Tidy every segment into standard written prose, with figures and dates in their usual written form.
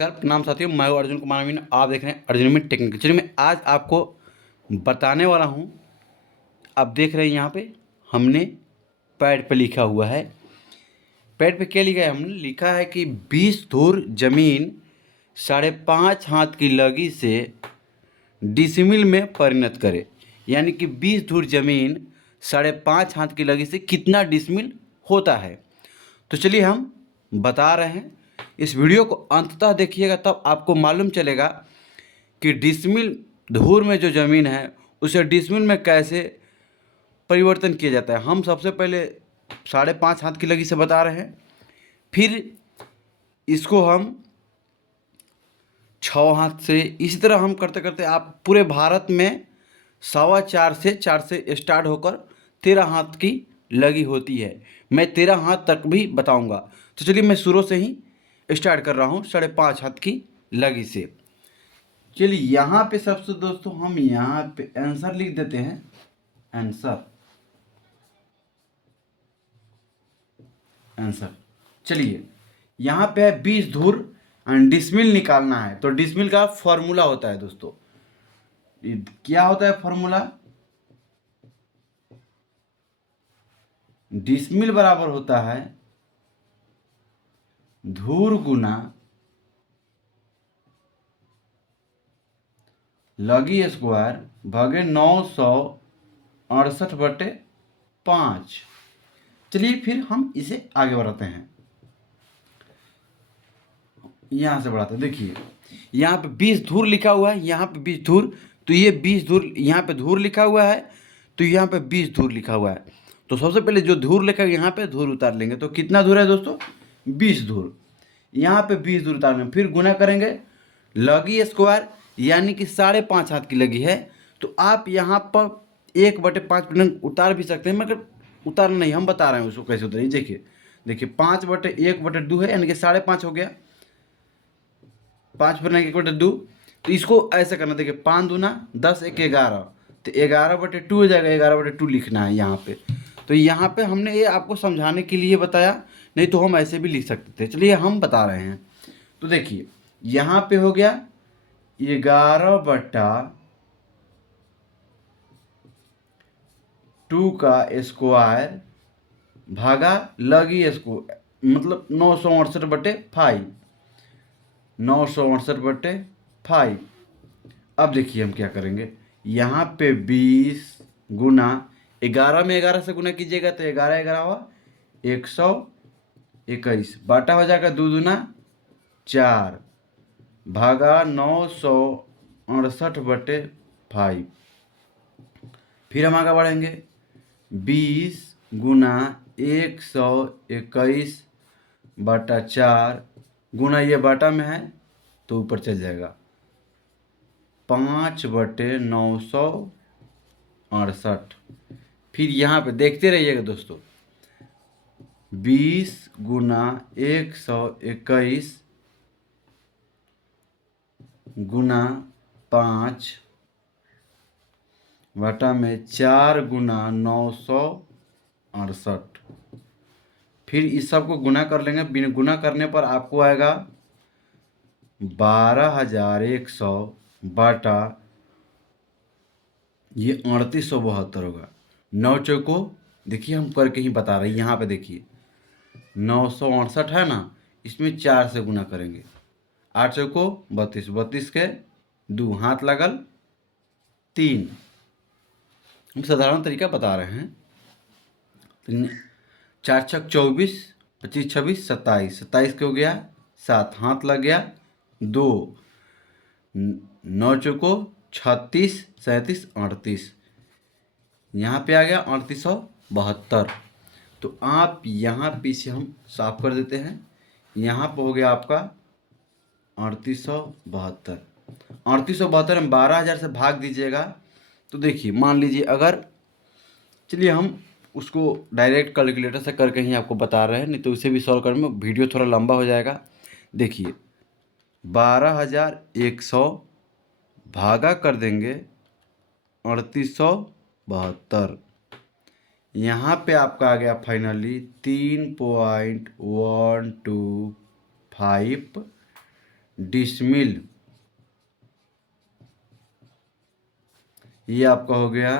नमस्कार, प्रणाम साथियों। मैं हूं अर्जुन कुमार मीना। आप देख रहे हैं अर्जुन मीना टेक्निकल। चलिए मैं आज आपको बताने वाला हूं। आप देख रहे हैं यहाँ पे हमने पैड पे लिखा हुआ है। पैड पे क्या लिखा है? हमने लिखा है कि 20 धूर जमीन 5.5 हाथ की लगी से डिसमिल में परिणत करे। यानी कि 20 धूर जमीन 5.5 हाथ की लगी से कितना डिसमिल होता है। तो चलिए हम बता रहे हैं। इस वीडियो को अंततः देखिएगा, तब आपको मालूम चलेगा कि डिसमिल धूर में जो ज़मीन है उसे डिसमिल में कैसे परिवर्तन किया जाता है। हम सबसे पहले 5.5 हाथ की लगी से बता रहे हैं, फिर इसको हम 6 हाथ से, इसी तरह हम करते करते आप पूरे भारत में 4.25 से स्टार्ट होकर 13 हाथ की लगी होती है। मैं 13 हाथ तक भी बताऊंगा। तो चलिए मैं शुरू से ही स्टार्ट कर रहा हूँ 5.5 हाथ की लगी से। चलिए यहाँ पे सबसे दोस्तों हम यहाँ पे आंसर लिख देते हैं। आंसर आंसर चलिए यहाँ पे है 20 धूर डिसमिल निकालना है। तो डिसमिल का फॉर्मूला होता है दोस्तों, क्या होता है फॉर्मूला? डिसमिल बराबर होता है धूर गुना लगी स्क्वायर भागे 968/5। चलिए फिर हम इसे आगे बढ़ाते हैं। यहाँ से बढ़ाते हैं। देखिए यहाँ पे 20 धूर लिखा हुआ है, यहाँ पे 20 धूर, तो ये 20 धूर, यहाँ पे धूर लिखा हुआ है तो यहाँ पे 20 धूर लिखा हुआ है। तो सबसे पहले जो धूर लिखा है यहाँ पे धूर उतार लेंगे। तो कितना धूर है दोस्तों? 20 धूर। यहाँ पे 20 धूर उतार लेंगे, फिर गुना करेंगे लगी स्क्वायर, यानी कि 5.5 हाथ की लगी है। तो आप यहाँ पर 1/5 उतार भी सकते हैं, मगर उतारना नहीं, हम बता रहे हैं उसको कैसे उतारिए। देखिए देखिए 5/1/2 है, यानी कि 5.5 हो गया। 5/1/2। तो इसको ऐसे करना, देखिए 5 दूना 10, 1 11, तो 11/2 हो जाएगा। 11/2 लिखना है यहाँ पे। तो यहाँ पे हमने ये आपको समझाने के लिए बताया, नहीं तो हम ऐसे भी लिख सकते थे। चलिए हम बता रहे हैं। तो देखिए यहाँ पे हो गया 11/2 का स्क्वायर भागा लगी स्क्वायर, मतलब 968/5। 968/5। अब देखिए हम क्या करेंगे। यहाँ पे 20 गुना 11 में 11 से गुना कीजिएगा तो 11 11 हुआ 121, बाटा हो जाएगा 2 दूना 4 भागा 968/5। फिर हम आगे बढ़ेंगे। 20 गुना 121/4 गुना, ये बाटा में है तो ऊपर चल जाएगा 5/968। फिर यहाँ पे देखते रहिएगा दोस्तों। 20 गुना 121 गुना 5/4 गुना 968। फिर इस सब को गुना कर लेंगे। बिना गुना करने पर आपको आएगा 12,100 बाटा ये 3872 होगा। 9 चौको, देखिए हम करके ही बता रहे हैं। यहाँ पे देखिए 968 है ना, इसमें 4 से गुना करेंगे। 8 चौको 32, 32 के 2 हाथ लगल 3। हम साधारण तरीका बता रहे हैं। 4 छक 24, 25 26 27, 27 के हो गया 7, हाथ लग गया 2, 9 चौको 36 37 38, यहाँ पे आ गया 3872। तो आप यहाँ पे इसे हम साफ कर देते हैं। यहाँ पे हो गया आपका 3872। 3872 में 12,000 से भाग दीजिएगा तो देखिए, मान लीजिए अगर, चलिए हम उसको डायरेक्ट कैलकुलेटर से करके ही आपको बता रहे हैं, नहीं तो उसे भी सॉल्व करने में वीडियो थोड़ा लंबा हो जाएगा। देखिए 12,100 भागा कर देंगे 3872। यहाँ पे आपका आ गया फाइनली 3.125 डिसमिल, ये आपका हो गया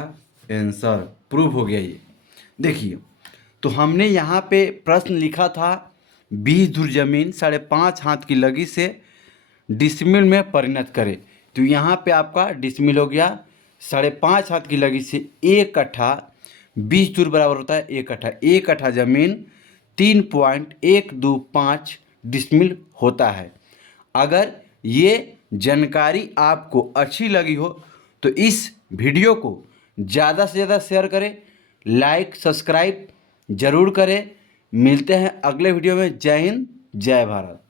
आंसर, प्रूव हो गया ये। देखिए, तो हमने यहाँ पे प्रश्न लिखा था 20 धुर जमीन 5.5 हाथ की लगी से डिसमिल में परिणत करे। तो यहाँ पे आपका डिसमिल हो गया 5.5 हाथ की लगी से 1 कट्ठा, 20 धुर बराबर होता है 1 कट्ठा। 1 कट्ठा जमीन 3.125 डिसमिल होता है। अगर ये जानकारी आपको अच्छी लगी हो तो इस वीडियो को ज़्यादा से ज़्यादा शेयर करें, लाइक सब्सक्राइब ज़रूर करें। मिलते हैं अगले वीडियो में। जय हिंद, जय भारत।